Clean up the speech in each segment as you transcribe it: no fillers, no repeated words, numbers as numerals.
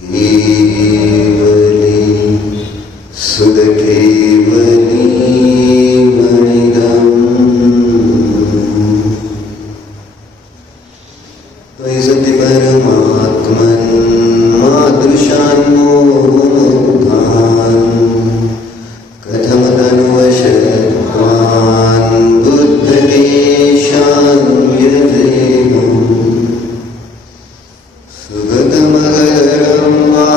केवली सुदकेवली मणिदम् त्वयि परमात्मन् मादृशान् मोहान् कथं तन्वशत्वान् बुद्धदेशान् यजेमम् सुगतमगरं वा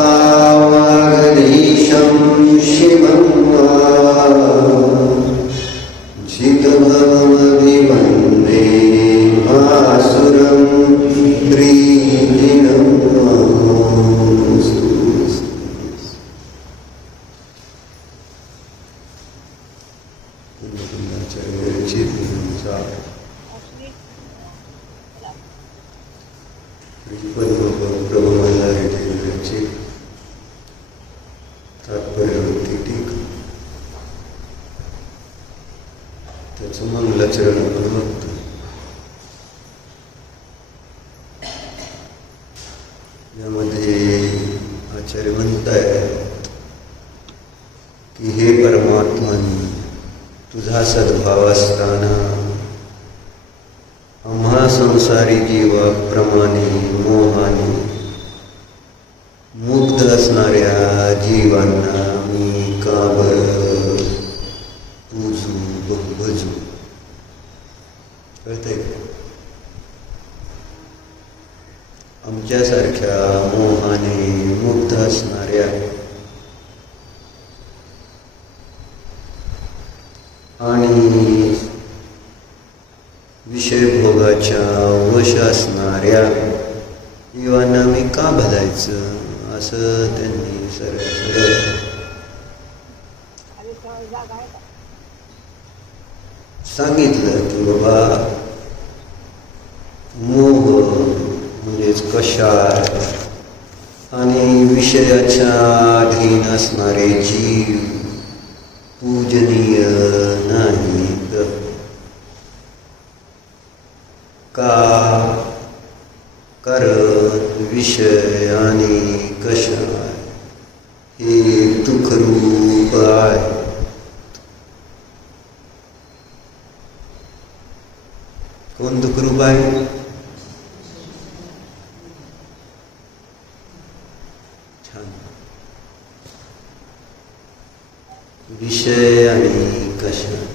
वागदीशं शिवं वा जितभवमभिमन्ये आसुरं त्रिदिनं त्याचं मंगलाचरण आपण बघतो. यामध्ये आचार्य म्हणतायत की हे परमात्मन, तुझा सद्भाव असताना आम्हा संसारी जीवाप्रमाणे मोहाने मुग्ध असणाऱ्या जीवांना मी का बरं पूजू भजू? कळतंय का? आमच्यासारख्या मोहाने मुग्ध असणाऱ्या आणि विषयभोगाच्या वश असणाऱ्या जीवांना मी का भजायचं, असं त्यांनी सरळ सांगितलं की बाबा, मोह म्हणजेच कषाय आणि विषयाच्या अधीन असणारे जीव पूजनीय नाहीत. का? कारण विषय आणि कषाय हे दुःखरूप आहे. कोण दुःखरूप आहे? छान. विषय आणि कषाय.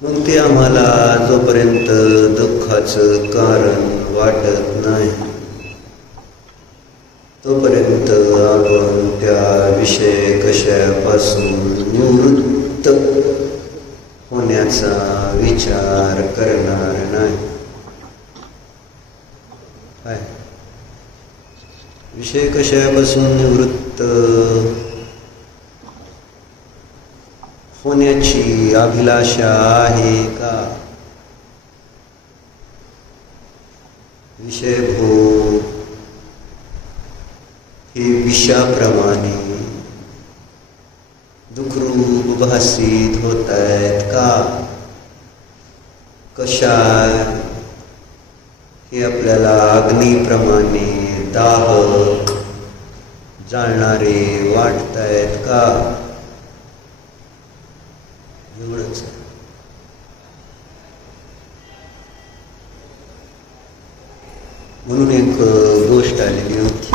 मग ते आम्हाला जोपर्यंत दुःखाचं कारण वाटत नाही तोपर्यंत आपण त्या विषय कशापासून निवृत्त होण्याचा विचार करणार नाही. काय? विषय कशापासून निवृत्त होण्याची अभिलाषा आहे का? विषयभोग हे विषाप्रमाणे दुःखरूप भासित होत आहेत का? कषाय हे आपल्याला अग्नीप्रमाणे दाहक जाळणारे वाटत आहेत का? एवढंच. म्हणून एक गोष्ट आलेली होती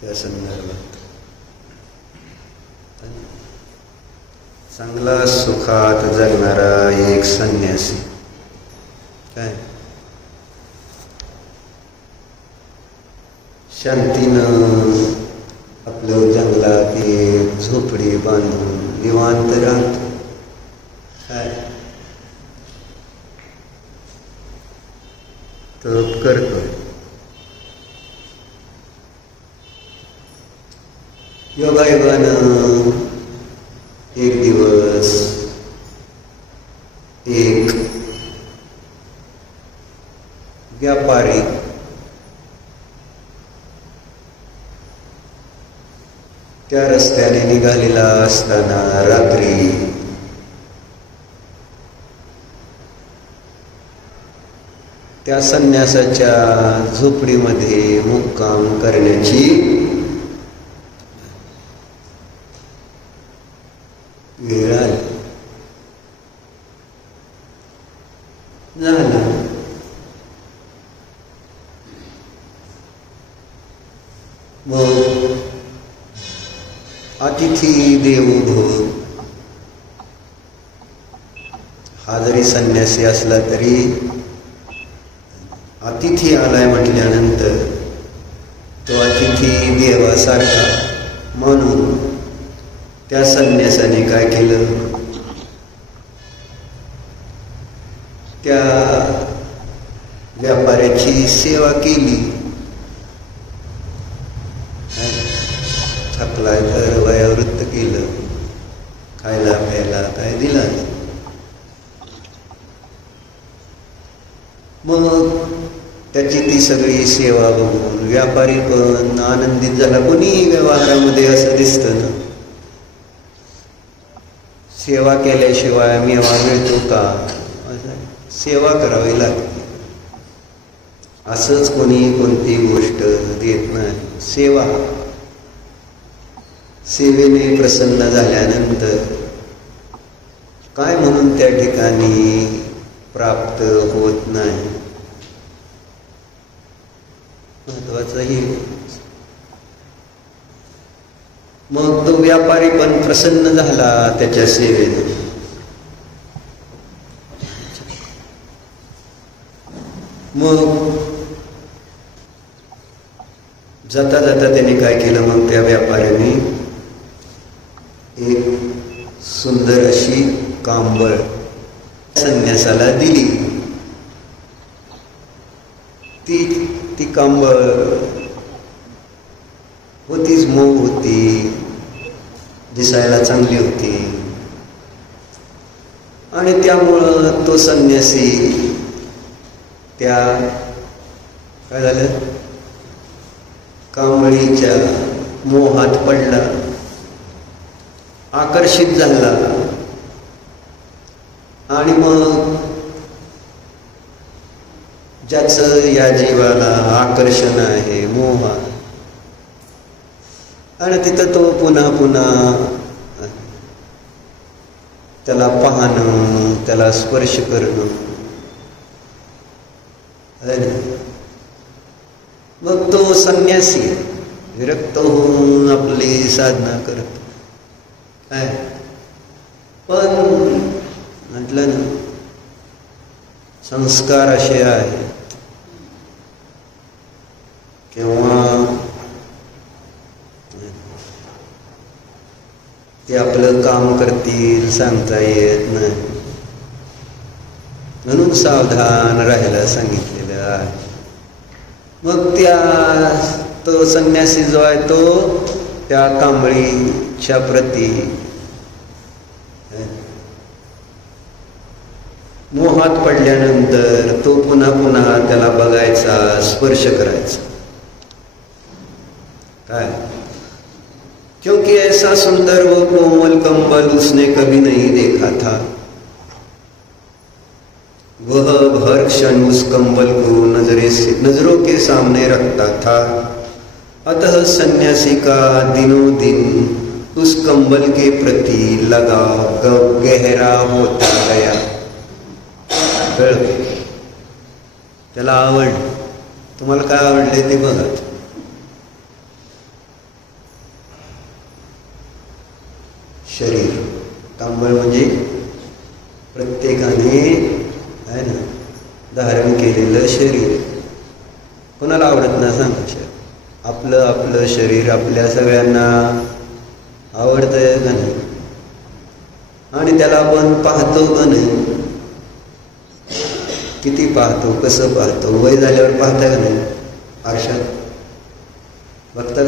त्या संदर्भात. चांगला सुखात जगणारा एक संन्यासी काय शांतीनं आपलं जंगलात एक झोपडी बांधून निवांत राहतो. काय तप करतोय. योगायोगानं एक दिवस एक व्यापारी त्या रस्त्याने निघालेला असताना रात्री त्या संन्यासाच्या झोपडीमध्ये मुक्काम करण्याची वेळ आली. झालं. मग अतिथी देवो भव हा जरी संन्यासी असला तरी अतिथी आलाय म्हटल्यानंतर तो अतिथी देवासारखा म्हणून त्या संन्यासाने काय केलं, त्या व्यापाऱ्याची सेवा केली. थकलाय तर वयोवृत्त केलं, खायला प्यायला काय दिलं. मग त्याची ती सगळी सेवा बघून व्यापारी पण आनंदित झाला. कोणीही व्यवहारामध्ये असं दिसतं ना, सेवा केल्याशिवाय मेवा मिळतो का, सेवा करावी लागते. असंच कोणी कोणती गोष्ट देत नाही. सेवा, सेवेने प्रसन्न झाल्यानंतर काय म्हणून त्या ठिकाणी प्राप्त होत नाही. महत्वाचं हे. मग तो व्यापारी पण प्रसन्न झाला त्याच्या सेवेने. मग जाता जाता त्याने काय केलं, मग त्या व्यापाऱ्याने एक सुंदर अशी कांबळ संन्यासाला दिली. ती कांबळ होतीच मऊ होती, दिसायला चांगली होती. आणि त्यामुळं तो संन्यासी त्या काय झालं, कांबळीच्या मोहात पडला, आकर्षित झाला. आणि मग ज्याचं या जीवाला आकर्षण आहे, मोह, आणि तिथं तो पुन्हा पुन्हा त्याला पाहणं, त्याला स्पर्श करणं. मग तो संन्यासी विरक्त होऊन आपली साधना करतो. काय पण म्हटलं ना, संस्कार असे आहेत किंवा ते आपलं काम करतील सांगता येत नाही, म्हणून सावधान राहायला सांगितलेलं आहे. मग तो संन्यासी जो आहे तो त्या कांबळीच्या प्रती मोहात पडल्यानंतर तो पुन्हा पुन्हा त्याला बघायचा, स्पर्श करायचा. काय, क्योंकि ऐसा सुंदर वो कोमल कंबल उसने कभी नहीं देखा था. वह हर क्षण उस कंबल को नजरों के सामने रखता था. अतः सन्यासी का दिनों दिन उस कंबल के प्रति लगाव गहरा होता गया. त्याला आवड, तुम्हाला काय आवडले ते बघा. शरीर, कंबळ म्हणजे प्रत्येकाने आहे ना धारण केलेलं शरीर. कोणाला आवडत नाही सांगा. आपलं आपलं शरीर आपल्या सगळ्यांना आवडतंय का नाही, आणि त्याला आपण पाहतो का नाही, किती पाहतो, कसं पाहतो. वय झाल्यावर पाहता का नाही, आरशात बघता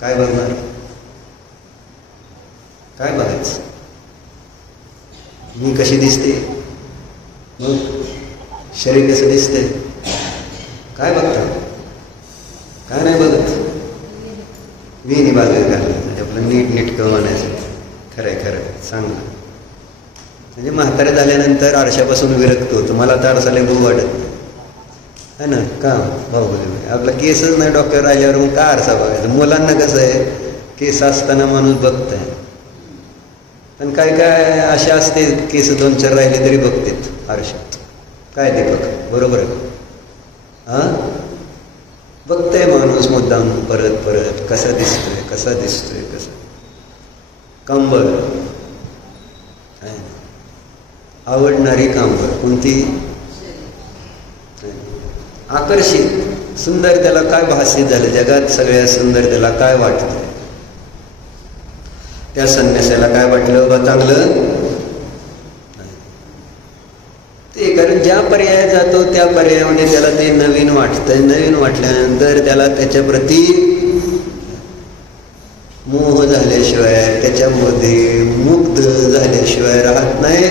काय बघणार, काय बघायचं, मी कशी दिसते, मग शरीर कसं दिसतंय, काय बघता, काय नाही बघत. विहिणी बाजूला घालणं म्हणजे आपलं नीट नेटकं म्हणायचं. खरंय खरं सांगा. म्हणजे म्हातारे झाल्यानंतर आरशापासून विरक्तो. तुम्हाला तर आरसाला बघू वाटत नाही. है ना. का बाहुबली आपला केसच नाही डोक्यावर आल्यावर मग का आरसा बघायचं. मुलांना कसं आहे, केस असताना माणूस बघत आहे, पण काय काय अशा असते केस 2-4 राहिले तरी बघतेत आरशात. काय ते बघ, बरोबर आहे. हां, बघतंय माणूस मुद्दाम परत परत, कसा दिसतोय कसा दिसतोय कसं. कांबळ आवडणारी कांबळ कोणती, आकर्षित सुंदर, त्याला काय भासित झालं जगात सगळ्यात सुंदर, त्याला काय वाटतंय. त्या संन्यासाला काय वाटलं बा चांगलं ते, कारण ज्या पर्यायात जातो त्या पर्यायामध्ये त्याला ते नवीन वाटतं. नवीन वाटल्यानंतर त्याला त्याच्याप्रती मोह झाल्याशिवाय, त्याच्यामध्ये मुग्ध झाल्याशिवाय राहत नाही.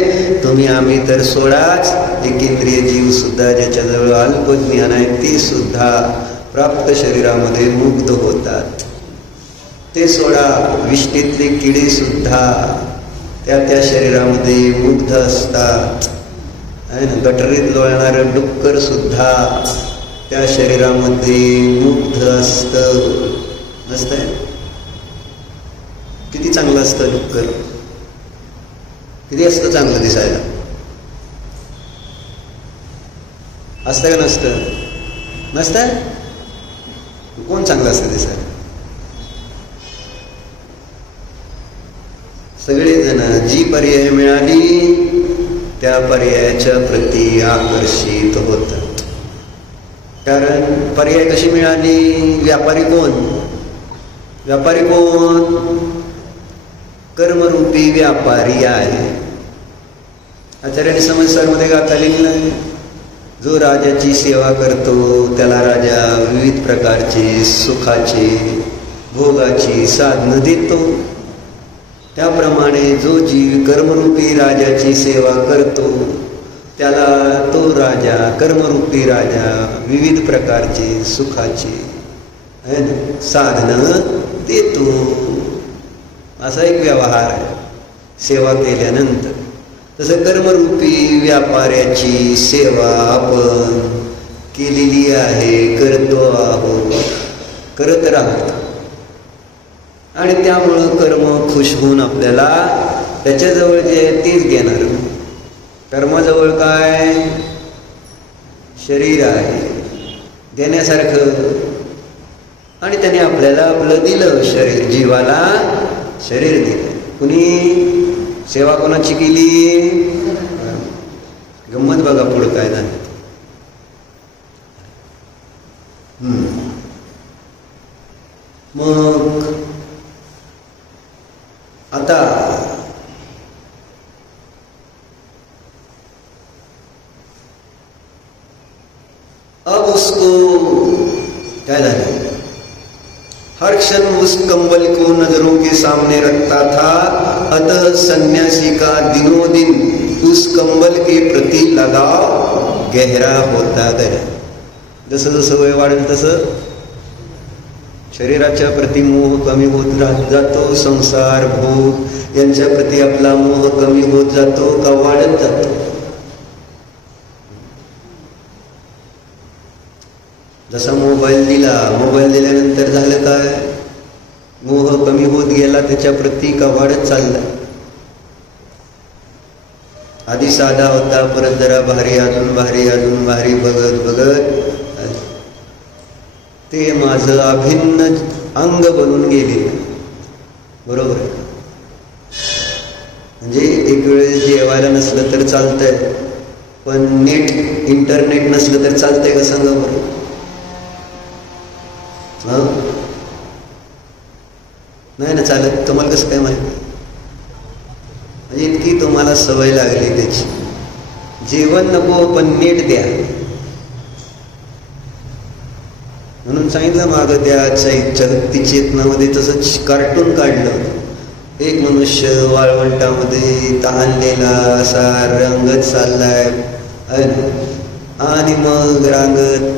तुम्ही आम्ही तर सोडाच, एकेंद्रिय जीव सुद्धा ज्याच्याजवळ अल्पज्ञान आहे ते सुद्धा प्राप्त शरीरामध्ये मुग्ध होतात. ते सोडा, विष्णेतले किडे सुद्धा त्या शरीरामध्ये मुग्ध असतात. आहे ना, गटरीत लोळणारं डुक्कर सुद्धा त्या शरीरामध्ये मुग्ध असतं. नसतंय? किती चांगलं असतं डुक्कर, किती असतं चांगलं दिसायला. असतं का नसतं? नसतं. कोण चांगलं असतं दिसायला? सगळेजण जी पर्याय मिळाली त्या पर्यायाच्या प्रती आकर्षित होतात. कारण पर्याय कशी मिळाली. व्यापारी कोण, व्यापारी कोण, कर्मरूपी व्यापारी आहे. आचार्याने संवत्सरमध्ये गाथा लिहिलं नाही, जो राजाची सेवा करतो त्याला राजा विविध प्रकारचे सुखाचे भोगाची साधनं देतो. त्याप्रमाणे जो जीव कर्मरूपी राजाची सेवा करतो त्याला तो राजा, कर्मरूपी राजा, विविध प्रकारचे सुखाचे साधनं देतो. असा एक व्यवहार आहे सेवा केल्यानंतर. तसं कर्मरूपी व्यापाऱ्याची सेवा आपण केलेली आहे, करतो आहोत, करत राहतो. आणि त्यामुळं कर्म खुश होऊन आपल्याला त्याच्याजवळ जे आहे तेच घेणार. कर्माजवळ काय, शरीर आहे देण्यासारखं, आणि त्याने आपल्याला आपलं दिलं शरीर, जीवाला शरीर दिलं. कुणी सेवा कोणाची केली. गंमत बघा पुढं काय झालं. मग आता अब उसको क्या झालं, हर क्षण उस कंबल को नजरों के सामने रखता था. अतः सन्यासी का दिनों दिन उस कंबल के प्रति लगाव गहरा होता गया. जसं जसं वय वाढेल तसं शरीराच्या प्रति मोह कमी होत जातो. संसार भोग यांच्या प्रति आपला मोह कमी होत जातो का वाढत जातो. जसा मोबाईल दिला, मोबाईल दिल्यानंतर झालं काय, मोह कमी होत गेला त्याच्या प्रति का वाढत चालला. आधी साधा होता, परत जरा भारी, अजून भारी, अजून भारी बघत बघत ते माझं अभिन्न अंग बनून गेले. बरोबर आहे. म्हणजे एक वेळेस जेवायला नसलं तर चालतंय, पण नेट इंटरनेट नसलं तर चालतंय का सांगा बरं. नाही ना चालत. तुम्हाला कसं काय माहिती. म्हणजे इतकी तुम्हाला सवय लागली त्याची. जेवण नको पण नेट द्या म्हणून सांगितलं मागं. त्या शक्ती चेतनामध्ये तसंच कार्टून काढलं. एक मनुष्य वाळवंटामध्ये तहानलेला असा रंगत चाललाय आणि मग रांगत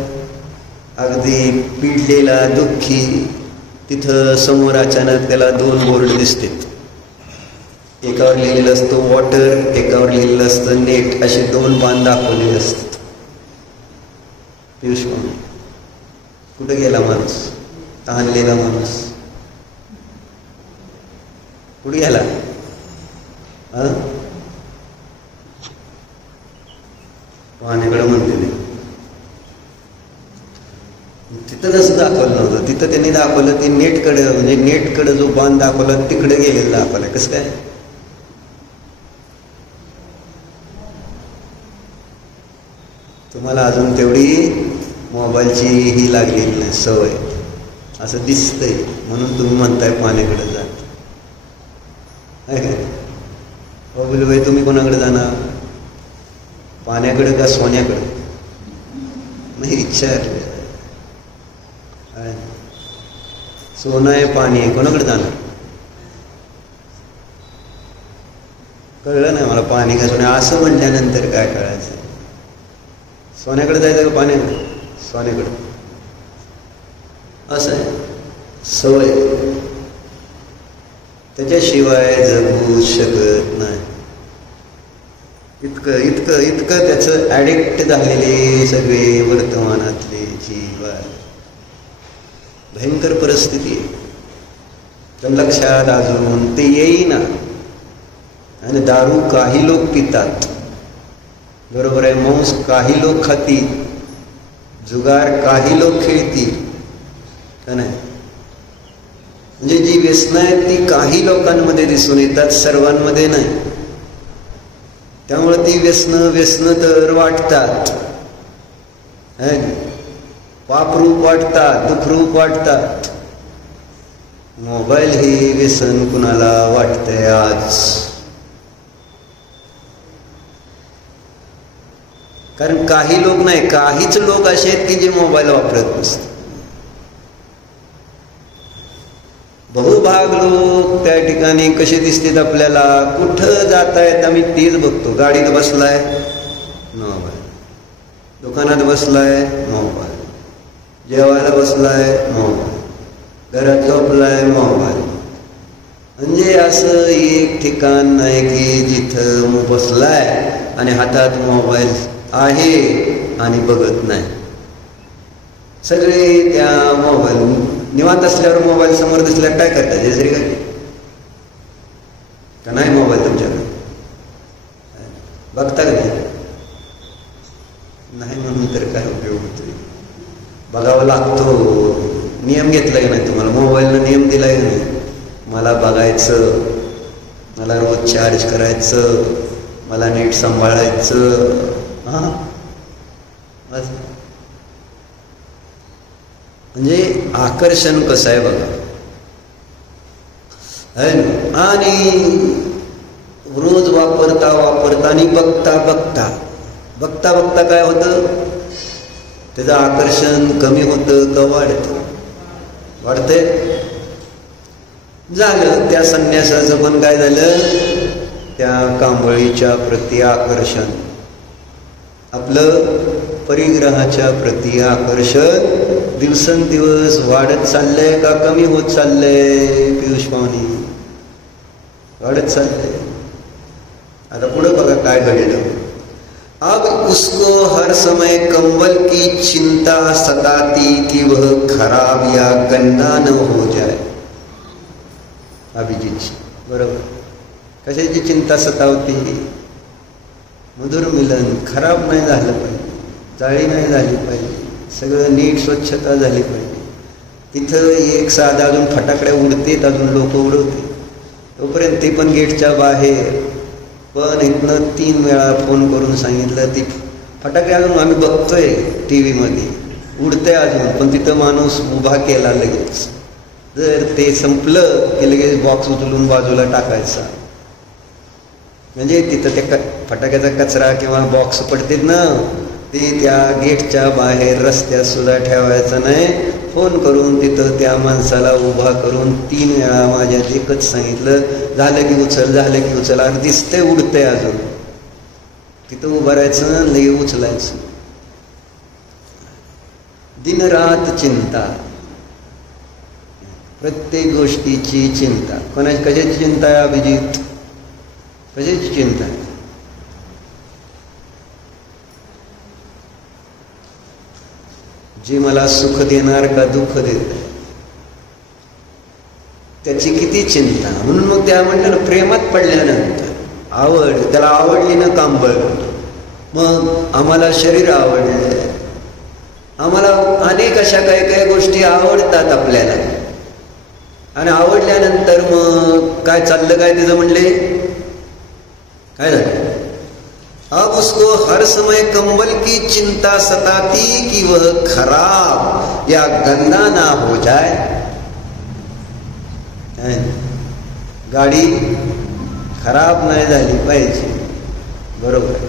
अगदी पिडलेला दुःखी. तिथं समोर अचानक त्याला 2 बोर्ड दिसतात. एकावर लिहिलेलं असतं वॉटर, एकावर लिहिलेलं असतं नेट. असे 2 बाण दाखवलेले असतात. पियुष पाहुणे, कुठं गेला माणूस? तहानलेला माणूस कुठे गेला? पाण्याकडे म्हणते नाही. तिथं जसं दाखवलं नव्हतं, तिथं त्यांनी दाखवलं ते नेटकडे, म्हणजे नेटकडे जो बांध दाखवला तिकडे गेलेलं दाखवलं. कसं काय? तुम्हाला अजून तेवढी मोबाईलची ही लागलेली नाही सवय, असं दिसतंय म्हणून तुम्ही म्हणताय पाण्याकडे जात आहे काय? बोलू बाई, तुम्ही कोणाकडे जाणार? पाण्याकडे का सोन्याकडे? नाही, विचारले. सोनं आहे, पाणी आहे, कोणाकडे जाणार? कळलं नाही मला. पाणी का सोन्या असं म्हटल्यानंतर काय कळायचं? सोन्याकडे जायचं का पाण्याकडे? सोन्याकडे. असं आहे, सवय. त्याच्याशिवाय जगू शकत नाही. इतकं इतकं इतकं त्याचं ॲडिक्ट झालेले सगळे वर्तमानातले जीव. भयंकर परिस्थिती आहे. तर लक्षात अजून ते येईना. आणि दारू काही लोक पितात, बरोबर आहे, मांस काही लोक खातील, जुगार काही लोक खेळतील, का नाही? म्हणजे जी व्यसनं आहेत ती काही लोकांमध्ये दिसून येतात, सर्वांमध्ये नाही. त्यामुळे ती व्यसनं तर वाटतात, पापरूप वाटतात, दुःखरूप वाटतात. मोबाईल हे व्यसन कुणाला वाटतंय आज? कारण काही लोक नाही, काहीच लोक असे आहेत की जे मोबाईल वापरत नसतात. बहुभाग लोक त्या ठिकाणी कसे दिसतात आपल्याला? कुठं जातायत आम्ही तेच बघतो. गाडीत बसलाय, मोबाईल. दुकानात बसलाय, मोबाईल. जेवायला बसलाय, मोबाईल. घरात झोपलाय, मोबाईल. म्हणजे असं एक ठिकाण नाही की जिथं बसलाय आणि हातात मोबाईल आहे आणि बघत नाही. सगळे त्या मोबाईल, निवांत असल्यावर मोबाईल समोर दिसल्यावर काय करता? जरी काय का नाही मोबाईल तुमच्याकडे? बघता का नाही? म्हणून तर काय उपयोग होतोय? बघावं लागतो. नियम घेतलाय नाही तुम्हाला? मोबाईलला नियम दिलाय नाही? मला बघायचं, मला रोज चार्ज करायचं, मला नीट सांभाळायचं. हां, बस. म्हणजे आकर्षण कसं आहे बघा. आणि रोज वापरता आणि बघता काय होतं? त्याचं आकर्षण कमी होतं का वाढतं? वाढतंय. झालं त्या संन्यासाचं पण काय झालं? त्या कांबळीच्या प्रति आकर्षण, आपलं परिग्रहाच्या प्रति आकर्षण दिवसेंदिवस वाढत चाललंय का कमी होत चाललंय? पियुष पाहुणे, वाढत चाललंय. आता पुढं बघा काय घडलं. अब उसको हर समय कंबल की चिंता सताती कि वह खराब या गंदा न हो जाए. अभिजीतची बरोबर. कशाची चिंता सतावती? मधुर मिलन खराब नाही झालं पाहिजे, जाळी नाही झाली पाहिजे, सगळं नीट स्वच्छता झाली पाहिजे. तिथं एक साधा अजून फटाकड्या उडतेत, अजून लोक उडवते तोपर्यंत ते पण गेटच्या बाहेर. पण इथनं 3 वेळा फोन करून सांगितलं, ती फटाके अजून आम्ही बघतोय TV मध्ये उडतंय अजून, पण तिथं माणूस उभा केला लगेच. जर ते संपलं की लगेच बॉक्स उचलून बाजूला टाकायचा. म्हणजे तिथं त्या फटाक्याचा कचरा किंवा बॉक्स पडतील ना, ते त्या गेटच्या बाहेर रस्त्यात सुद्धा ठेवायचं नाही. फोन करून तिथं त्या माणसाला उभा करून 3 वेळा माझ्यात एकच सांगितलं, झालं की उचल. अरे दिसतंय उडतंय अजून. तिथं उभं राहायचं, लई उचलायचं. दिनरात चिंता, प्रत्येक गोष्टीची चिंता. कोणाची कशाची चिंता आहे अभिजित? कशाची चिंता आहे? जी मला सुख देणार का दुःख देत, त्याची किती चिंता. म्हणून मग त्या म्हणलं ना, प्रेमात पडल्यानंतर आवड, त्याला आवडली ना कांबळ. मग आम्हाला शरीर आवडले, आम्हाला अनेक अशा काही काही गोष्टी आवडतात आपल्याला. आणि आवडल्यानंतर मग काय चाललं, काय तिचं म्हणले, काय झालं, अब उसको हर समय कंबल की चिंता सताती कि वह खराब या गंदा ना हो जाए. गाडी खराब नाही झाली पाहिजे, बरोबर,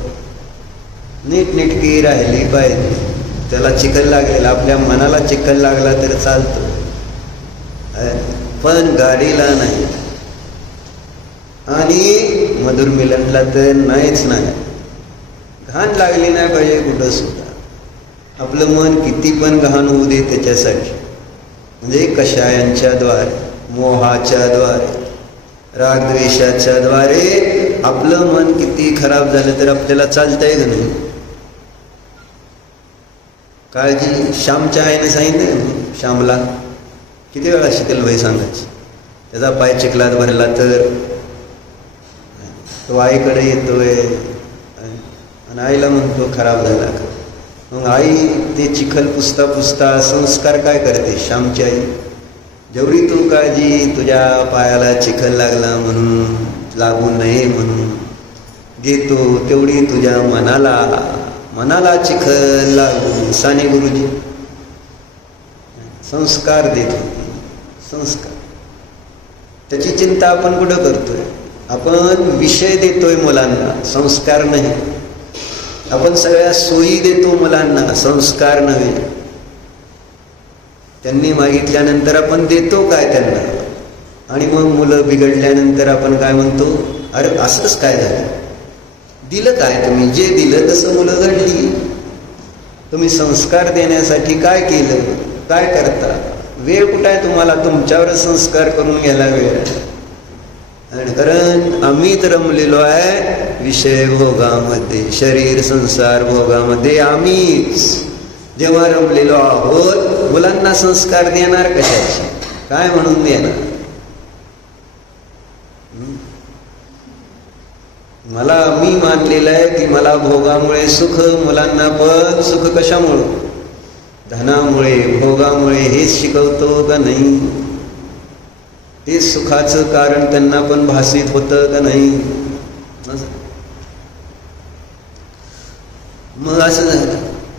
नीटनेटकी राहिली पाहिजे. त्याला चिखल लागलेला, आपल्या मनाला चिखल लागला तर चालतो, पण गाडीला नाही. आणि मधुर मिलनला तर नाहीच नाही. घाण लागली नाही पाहिजे कुठं सुद्धा. आपलं मन किती पण घाण होऊ दे त्याच्यासाठी, म्हणजे कषायांच्या द्वारे, मोहाच्या द्वारे, रागद्वेषाच्या द्वारे आपलं मन किती खराब झालं तर आपल्याला चालतंय का नाही. काळजी श्यामच्या आईने सांगितलं, श्यामला किती वेळा शीतलबाई सांगायची, त्याचा पाय चिखलात भरला तर तो आईकडे येतोय आणि आईला म्हणतो खराब झाला का. मग आई ते चिखल पुसता पुसता संस्कार काय करते, श्यामची आई, जेवढी तू काळजी तुझ्या पायाला चिखल लागला म्हणून, लागू नये म्हणून घेतो, तेवढी तुझ्या मनाला चिखल लागू. साने गुरुजी संस्कार देतो, संस्कार. त्याची चिंता आपण कुठं करतोय, आपण विषय देतोय मुलांना, संस्कार नाही. आपण सगळ्या सोयी देतो मुलांना, संस्कार नव्हे. त्यांनी मागितल्यानंतर आपण देतो काय त्यांना, आणि मग मुलं बिघडल्यानंतर आपण काय म्हणतो, अरे असंच काय झालं, दिलं काय तुम्ही, जे दिलं तसं मुलं घडली. तुम्ही संस्कार देण्यासाठी काय केलं, काय करता, वेळ कुठं आहे तुम्हाला, तुमच्यावर संस्कार करून घ्यायला वेळ आहे. कारण आम्ही तर रमलेलो आहे विषय भोगामध्ये, शरीर संसार भोगामध्ये आम्हीच जेव्हा रमलेलो आहोत, मुलांना संस्कार देणार कशाचे, काय म्हणून देणार. मला मी मानलेलं आहे की मला भोगामुळे सुख, मुलांना पण सुख कशामुळे, धनामुळे, भोगामुळे, हेच शिकवतो का नाही. ते सुखाचं कारण त्यांना पण भासित होतं का नाही. मग असं झालं.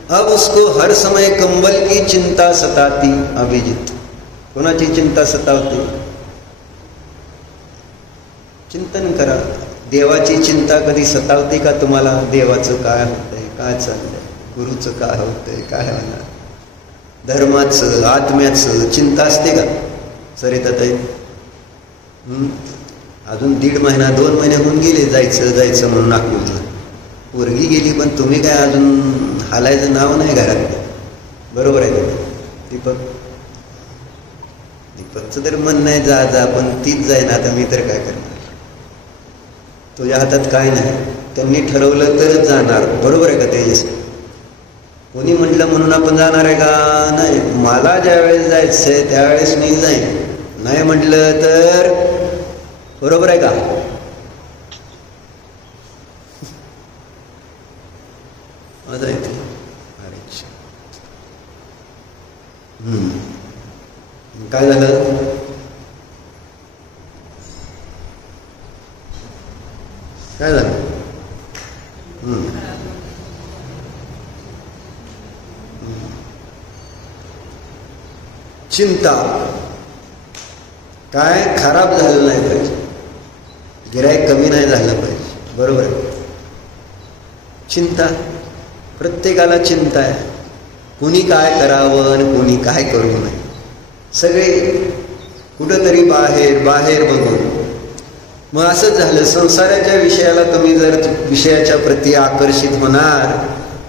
अब उसको हर समय कंबल की चिंता सताती. अभिजित, कोणाची चिंता सतावते, चिंतन करा. देवाची चिंता कधी सतावते का तुम्हाला, देवाचं काय होतंय, काय चाललंय, गुरुचं काय होतंय, काय होणार, धर्माचं, आत्म्याचं चिंता असते का सरिताताई. अजून 1.5 महिना 2 महिने होऊन गेले जायचं जायचं म्हणून नागपूरला, पोरगी गेली, पण तुम्ही काय अजून हालायचं नाव नाही घरात, बरोबर आहे का. दीपकचं तर मन नाही जा जा, पण तीच जाईन. आता मी तर काय करणार, तुझ्या हातात काय नाही. त्यांनी ठरवलं तरच जाणार, बरोबर आहे का तेजस. कोणी म्हटलं म्हणून आपण जाणार आहे का, नाही. मला ज्या वेळेस जायचं आहे त्यावेळेस मी जाईन, नाही म्हटलं तर, बरोबर आहे का. काय झालं, काय झालं. चिंता काय खराब झालं नाही पाहिजे, गिऱ्हाईक कमी नाही झालं पाहिजे, बरोबर आहे. चिंता, प्रत्येकाला चिंता आहे. कुणी काय करावं आणि कुणी काय करू नये, सगळे कुठंतरी बाहेर बाहेर बघून. मग असंच झालं, संसाराच्या विषयाला तुम्ही जर विषयाच्या प्रती आकर्षित होणार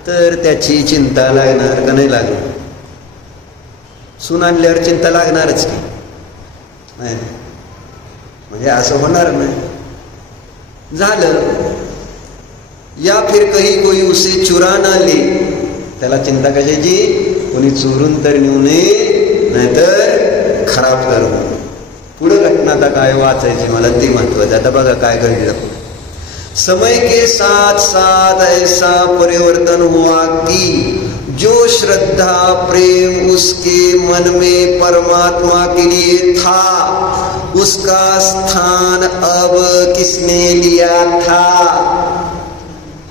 तर त्याची चिंता लागणार का नाही लागणार. सून आणल्यावर चिंता लागणारच की नाही, म्हणजे असं होणार नाही. झालं, या फिर कहीं कोई उसे चुरा ना ले, त्याला चिंता कशाची, कोणी चोरून तर नेऊ नये, नाहीतर खराब करू. पुढं घटना आता काय वाचायची मला ते महत्वाचं. आता बघा काय घडलं. समय के साथ साथ ऐसा परिवर्तन हुआ कि जो श्रद्धा प्रेम उसके मन में परमात्मा के लिए था, उसका स्थान अब किसने लिया था?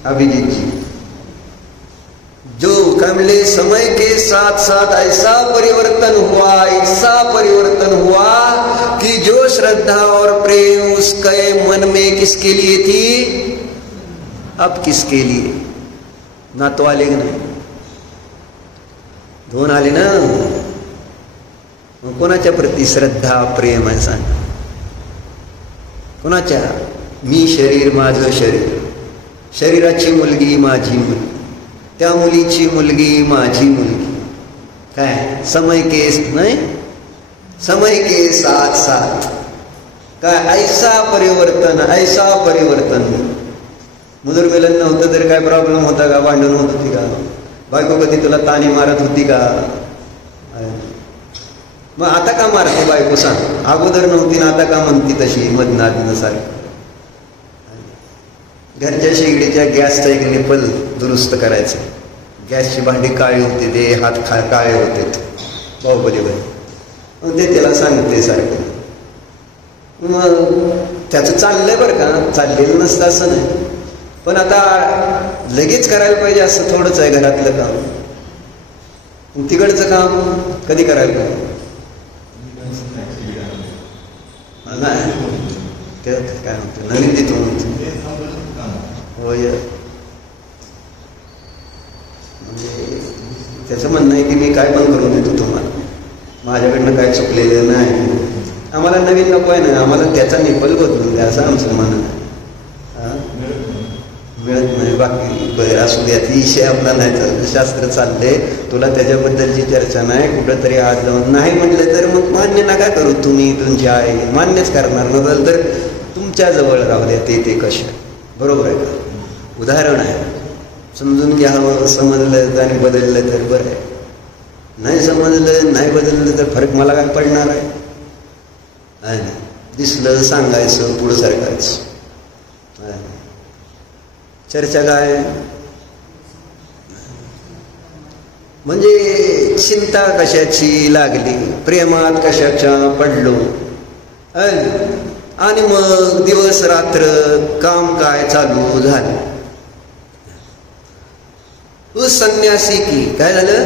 अभिजीत जी, जो कमले समय के साथ साथ ऐसा परिवर्तन हुआ कि जो श्रद्धा और प्रेम उसके मन में किसके लिए थी, अब किसके लिए? ना तो आले की नाही, दोन आले ना. कोणाच्या प्रती श्रद्धा प्रेम आहे सांग? कोणाच्या? मी शरीर, माझं शरीर, शरीराची मुलगी माझी मुलगी, त्या मुलीची मुलगी माझी मुलगी. काय समय के नाही, समय के साथ साथ काय ऐसा परिवर्तन. मुदर मिलन नव्हतं तर काय प्रॉब्लेम होता का? भांडण होत होती का? बायको कधी तुला ताणी मारत होती का? मग आता का मारते बायको सांग? अगोदर नव्हती ना, आता का म्हणती तशी मदनासारखी? घरच्या शेगडीच्या गॅसचा एक निपल दुरुस्त करायचं. गॅसची भांडी काळी होती, ते हात काळे होते, बाहुबली बाई. मग ते त्याला सांगते सारखं. मग त्याचं चाललंय बरं का, चाललेलं नसतं असं नाही, पण आता लगेच करायला पाहिजे असं थोडंच आहे घरातलं काम. तिकडचं काम कधी करायला पाहिजे? नाही काय म्हणतो नवीन तिथून होय. म्हणजे त्याचं म्हणणं आहे की मी काय पण करून देतो तुम्हाला, माझ्याकडनं काय चुकलेलं नाही, आम्हाला नवीन नको आहे ना, आम्हाला त्याचा निपल बदलून द्या असं आमचं म्हणणं आहे. मिळत नाही बाकी बरं असू द्या, ती विषय आपला नाही चाललं. शास्त्र चालले, तुला त्याच्याबद्दलची चर्चा नाही. कुठंतरी आज जाऊन नाही म्हटलं तर मग मान्य नका करू. तुम्ही तुमची आई मान्यच करणार नसेल तर तुमच्या जवळ राहू द्या. ते कशा बरोबर आहे का? उदाहरण आहे, समजून घ्यावं. समजलं आणि बदललं तर बरं आहे, नाही समजलं नाही बदललं तर फरक मला काय पडणार आहे? दिसलं सांगायचं, पुढं सरकायचं. चर्चा काय म्हणजे चिंता कशाची लागली, प्रेमात कशाच्या पडलो, आणि मग दिवस रात्र काम काय चालू झालं. उस संन्यासी की काय झालं?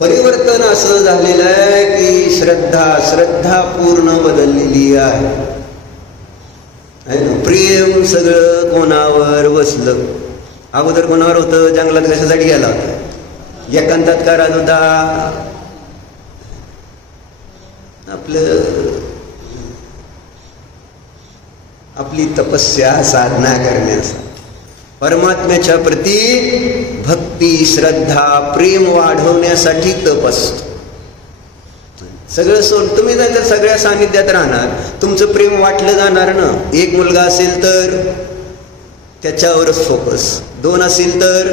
परिवर्तन असं झालेलं आहे की श्रद्धा पूर्ण बदललेली आहे. प्रेम सगळं कोणावर बसलं. अगोदर कोणावर होतं? जंगलात कशासाठी गेला होता? एकांतात का राहत होता? आपली तपस्या साधना करण्यासाठी, परमात्म्याच्या प्रती भक्ती श्रद्धा प्रेम वाढवण्यासाठी तप असतो. सगळं सोड. तुम्ही जर सगळ्या सानिध्यात राहणार, तुमचं प्रेम वाटलं जाणार ना. एक मुलगा असेल तर त्याच्यावरच फोकस, 2 असतील तर,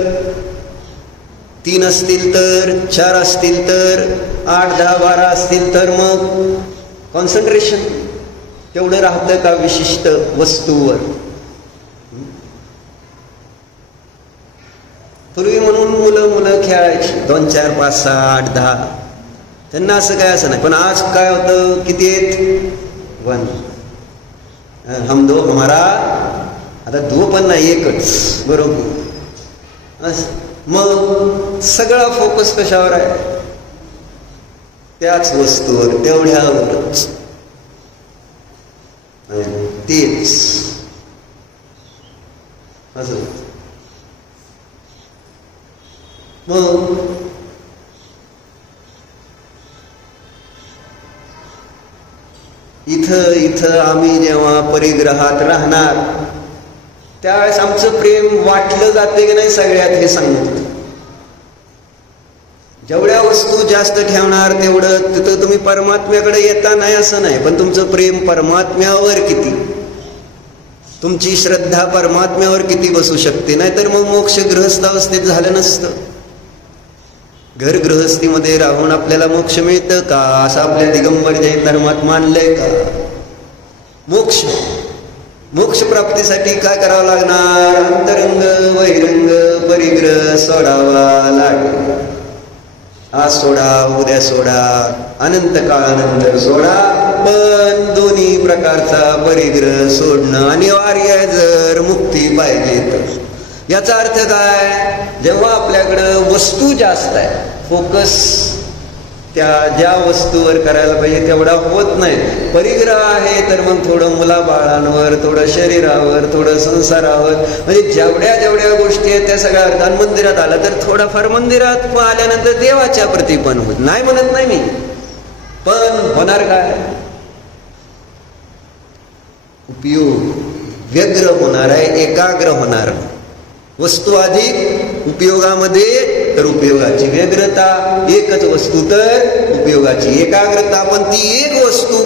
3 असतील तर, 4 असतील तर, 8, 10, 12 असतील तर मग कॉन्सन्ट्रेशन तेवढं राहतं का विशिष्ट वस्तूवर? पूर्वी म्हणून मुलं खेळायची 2, 4, 5, 6, 8, 10. त्यांना असं काय असं नाही. पण आज काय होतं? किती आहेत? 1. हम दो हमारा, आता 2 पण नाही, एकच. बरोबर. मग सगळा फोकस कशावर आहे? त्याच वस्तूवर, तेवढ्यावरच. तेच असं. मग इथं आम्ही जेव्हा परिग्रहात राहणार त्यावेळेस आमचं प्रेम वाटलं जाते की नाही सगळ्यात हे सांगतो. जेवढ्या वस्तू जास्त ठेवणार तेवढं तिथं तुम्ही परमात्म्याकडे येता नाही असं नाही, पण तुमचं प्रेम परमात्म्यावर किती, तुमची श्रद्धा परमात्म्यावर किती बसू शकते. नाहीतर मग मोक्ष गृहस्थावस्थेत झालं नसतं. घर गृहस्थीमध्ये राहून आपल्याला मोक्ष मिळतं का असं आपल्या दिगंबर जैन धर्मात मानलंय का? मोक्ष प्राप्तीसाठी काय करावं लागणार? अंतरंग बहिरंग परिग्रह सोडावा लागेल. आज सोडा, उद्या सोडा, अनंत काळानंतर सोडा, पण दोन्ही प्रकारचा परिग्रह सोडणं अनिवार्य आहे जर मुक्ती पाहिजे तर. याचा अर्थ काय? जेव्हा आपल्याकडं वस्तू जास्त आहे, फोकस त्या ज्या वस्तूवर करायला पाहिजे तेवढा होत नाही. परिग्रह आहे तर मग थोडं मुलाबाळांवर, थोडं शरीरावर, थोडं संसारावर, म्हणजे जेवढ्या जेवढ्या गोष्टी आहेत त्या सगळ्या अर्थान मंदिरात आला तर थोडाफार मंदिरात आल्यानंतर देवाच्या प्रती पण होत नाही म्हणत नाही मी, पण होणार काय? उपयोग व्यग्र होणार आहे, एकाग्र होणार. वस्तू अधिक उपयोगामध्ये तर उपयोगाची व्यग्रता, एकच वस्तू तर उपयोगाची एकाग्रता. पण ती एक वस्तू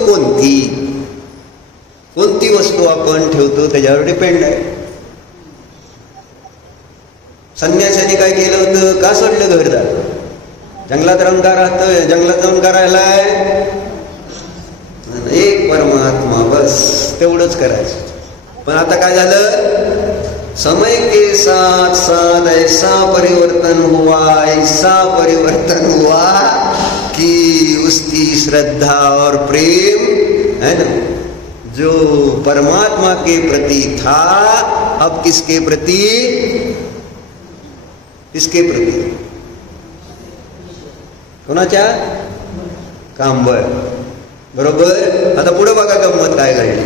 कोणती वस्तू आपण ठेवतो त्याच्यावर डिपेंड आहे. संन्यासाने काय केलं होतं? का सोडलं घरदार? जंगलात राहून का राहतोय? जंगलात जाऊन का राहिलाय? एक परमात्मा, बस तेवढंच करायचं. पण आता काय झालं? समय के साथ साथ ऐसा परिवर्तन हुआ कि उसकी श्रद्धा और प्रेम है ना, जो परमात्मा के प्रति था, अब किसके प्रति? कोणाच्या? कांबळ. बरोबर. आता पुढे बघा गंमत काय घडली.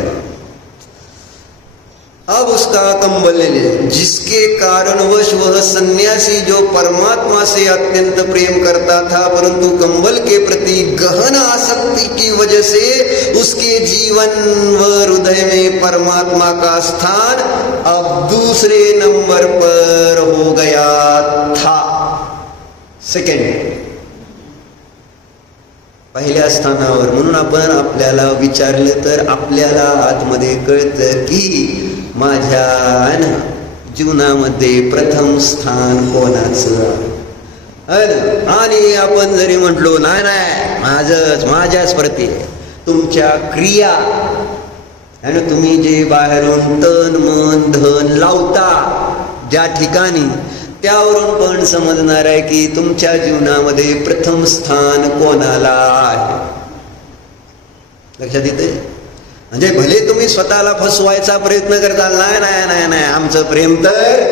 अब उसका कंबल ले ले, जिसके कारणवश वह सन्यासी जो परमात्मा से अत्यंत प्रेम करता था, परंतु कंबल के प्रति गहन आसक्ति की वजह से उसके जीवन व हृदय में परमात्मा का स्थान अब दूसरे नंबर पर हो गया था. सेकंड, पहिल्या स्थानावर. म्हणून आपण आपल्याला विचारलं तर आपल्याला आतमध्ये कळतं की माझ्या जीवनामध्ये प्रथम स्थान कोणाचं आहे. आणि आपण जरी म्हटलो नाही माझ्याच प्रती, तुमच्या क्रिया आणि तुम्ही जे बाहेरून तन मन धन लावता ज्या ठिकाणी, त्यावरून पण समजणार आहे की तुमच्या जीवनामध्ये प्रथम स्थान कोणाला आहे. लक्षात येते? म्हणजे भले तुम्ही स्वतःला फसवायचा प्रयत्न करता, नाही आमचं प्रेम तर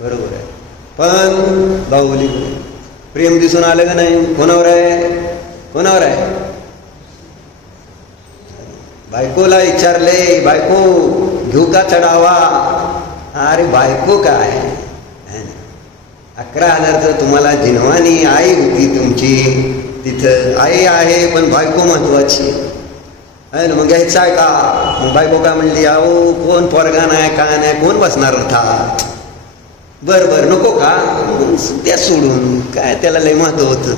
बरोबर आहे, पण बाहुली प्रेम दिसून आलं का नाही? कोणावर आहे? बायकोला विचारले, बायको घेऊ का चढावा? अरे बायको काय, 11,000चं तुम्हाला जिनवानी आई होती तुमची, तिथं आई आहे पण बायको महत्वाची आहे ना. मग घ्यायचं आहे का? मग बायको काय म्हणली, अहो कोण पोरगा नाही काय नाही, कोण बसणार अर्थात, बरं नको का? त्या सोडून काय त्याला लय महत्व होतं.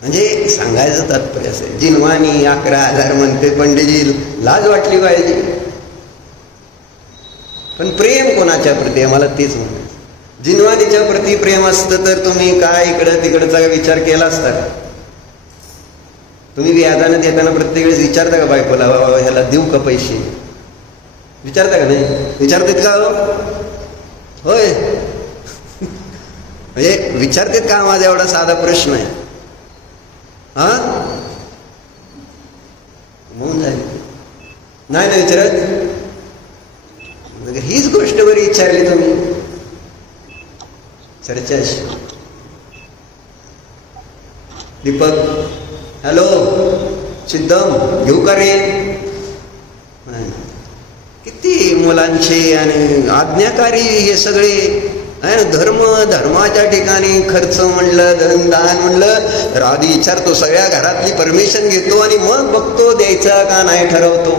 म्हणजे सांगायचं तात्पर्य असं, जिनवानी 11,000 म्हणते पंडितजी, लाज वाटली पाहिजे. पण प्रेम कोणाच्या प्रती आहे? मला तेच म्हणायचं. जिनवानीच्या प्रती प्रेम असतं तर तुम्ही काय इकडं तिकडचा विचार केला असता का? तुम्ही व्याजाने देताना प्रत्येक वेळेस विचारता का बायकोला, बाबा ह्याला देऊ का पैसे? विचारता का नाही? विचारतात का? होय. म्हणजे विचारतात का? माझा एवढा साधा प्रश्न आहे. हा म्हणून जाईल नाही विचारत. हीच गोष्ट बरी विचारली तुम्ही, चर्चा. दीपक, हॅलो सिद्धम, घेऊ का रे? किती मुलांचे आणि आज्ञाकारी हे सगळे आहे ना. धर्माच्या ठिकाणी खर्च म्हणलं, दान म्हणलं तर आधी विचारतो, सगळ्या घरातली परमिशन घेतो आणि मग बघतो द्यायचा का नाही ठरवतो.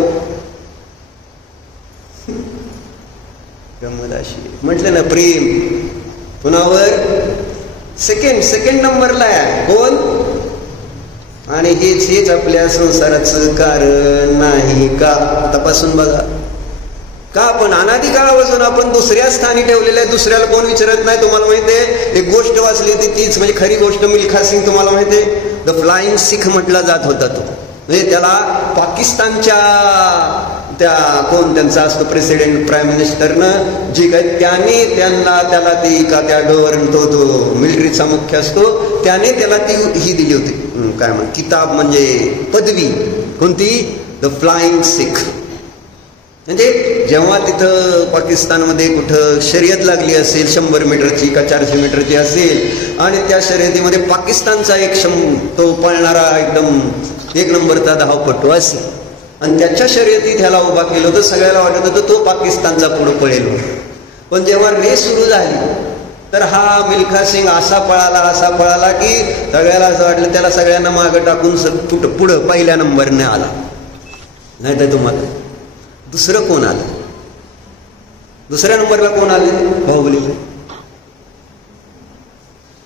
म्हटलं ना, प्रेम कुणावर? सेकंड नंबरला आहे. कोण? आणि हेच आपल्या संसाराचं कारण नाही का? तपासून बघा. का आपण अनादी काळापासून आपण दुसऱ्या स्थानी ठेवलेलं आहे, दुसऱ्याला कोण विचारत नाही. तुम्हाला माहिती आहे एक गोष्ट वाचली होती, तीच म्हणजे खरी गोष्ट. मिल्खा सिंग तुम्हाला माहिती आहे, द फ्लाइंग सिख म्हटला जात होता तो. म्हणजे त्याला पाकिस्तानच्या त्यांचा असतो प्रेसिडेंट, प्राईम मिनिस्टरनं जे काही त्याला ती का त्या गव्हर्नर तो मिलिटरीचा मुख्य असतो, त्याने त्याला ती ही दिली होती, काय म्हण किताब म्हणजे पदवी. कोणती? The flying Sikh. म्हणजे जेव्हा तिथं पाकिस्तानमध्ये कुठं शर्यत लागली असेल 100 मीटरची का 400 मीटरची असेल, आणि त्या शर्यतीमध्ये पाकिस्तानचा तो पळणारा एकदम 1 नंबरचा धावपटू असेल, आणि त्याच्या शर्यतीत ह्याला उभा केलं तर सगळ्याला वाटत होतं तो पाकिस्तानचा पुढं पळेल. पण जेव्हा रेस सुरू झाली तर हा मिल्खा सिंग असा पळाला की सगळ्याला असं वाटलं त्याला सगळ्यांना मागं टाकून पुढं पहिल्या नंबरने आला. नाही तर तुम्हाला दुसरं कोण आलं? दुसऱ्या नंबरला कोण आले? बाहुबली.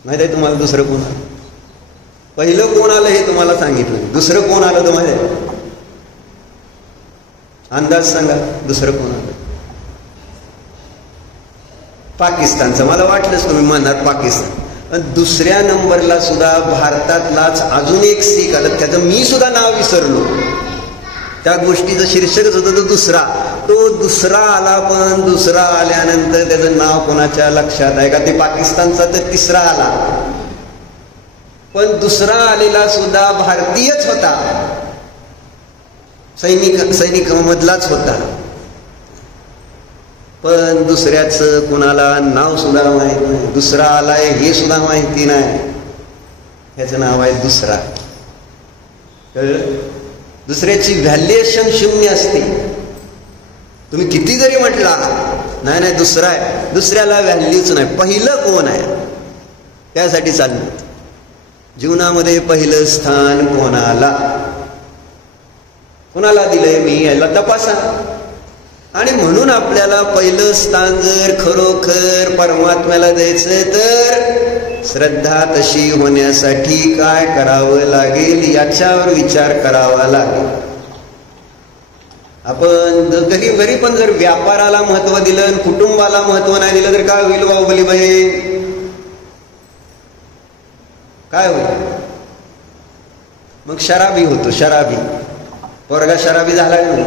माहित आहे तुम्हाला दुसरं कोण आलं? पहिलं कोण आलं हे तुम्हाला सांगितलं, दुसरं कोण आलं तुम्हाला अंदाज सांगा. दुसरं कोण आलं? पाकिस्तानचं. मला वाटलंच तुम्ही म्हणणार पाकिस्तान. दुसऱ्या नंबरला सुद्धा भारतातलाच अजून एक सिख आलं, त्याचं मी सुद्धा नाव विसरलो. त्या गोष्टीचं शीर्षकच होतं तो दुसरा आला. पण दुसरा आल्यानंतर त्याचं नाव कोणाच्या लक्षात आहे का? ते पाकिस्तानचा तर तिसरा आला, पण दुसरा आलेला सुद्धा भारतीयच होता, सैनिकांमधलाच होता. पण दुसऱ्याचं कुणाला नाव सुद्धा माहित नाही. दुसरा आलाय हे सुद्धा माहिती नाही. ह्याचं नाव आहे दुसरा. दुसऱ्याची व्हॅल्युएशन 0 असते. तुम्ही किती जरी म्हटला नाही दुसरा आहे, दुसऱ्याला व्हॅल्यूच नाही. पहिलं कोण आहे त्यासाठी चाललं. जीवनामध्ये पहिलं स्थान कोणाला दिलंय मी याला तपासा. आणि म्हणून आपल्याला पहिलं स्थान जर खरोखर परमात्म्याला द्यायचं तर श्रद्धा तशी होण्यासाठी काय करावं लागेल याच्यावर विचार करावा लागेल. आपण घरी पण जर व्यापाराला महत्व दिलं आणि कुटुंबाला महत्व नाही दिलं तर काय होईल बाहुबली बाई? काय होईल? मग शराबी होतो. पोरगा शराबी झाला नाही.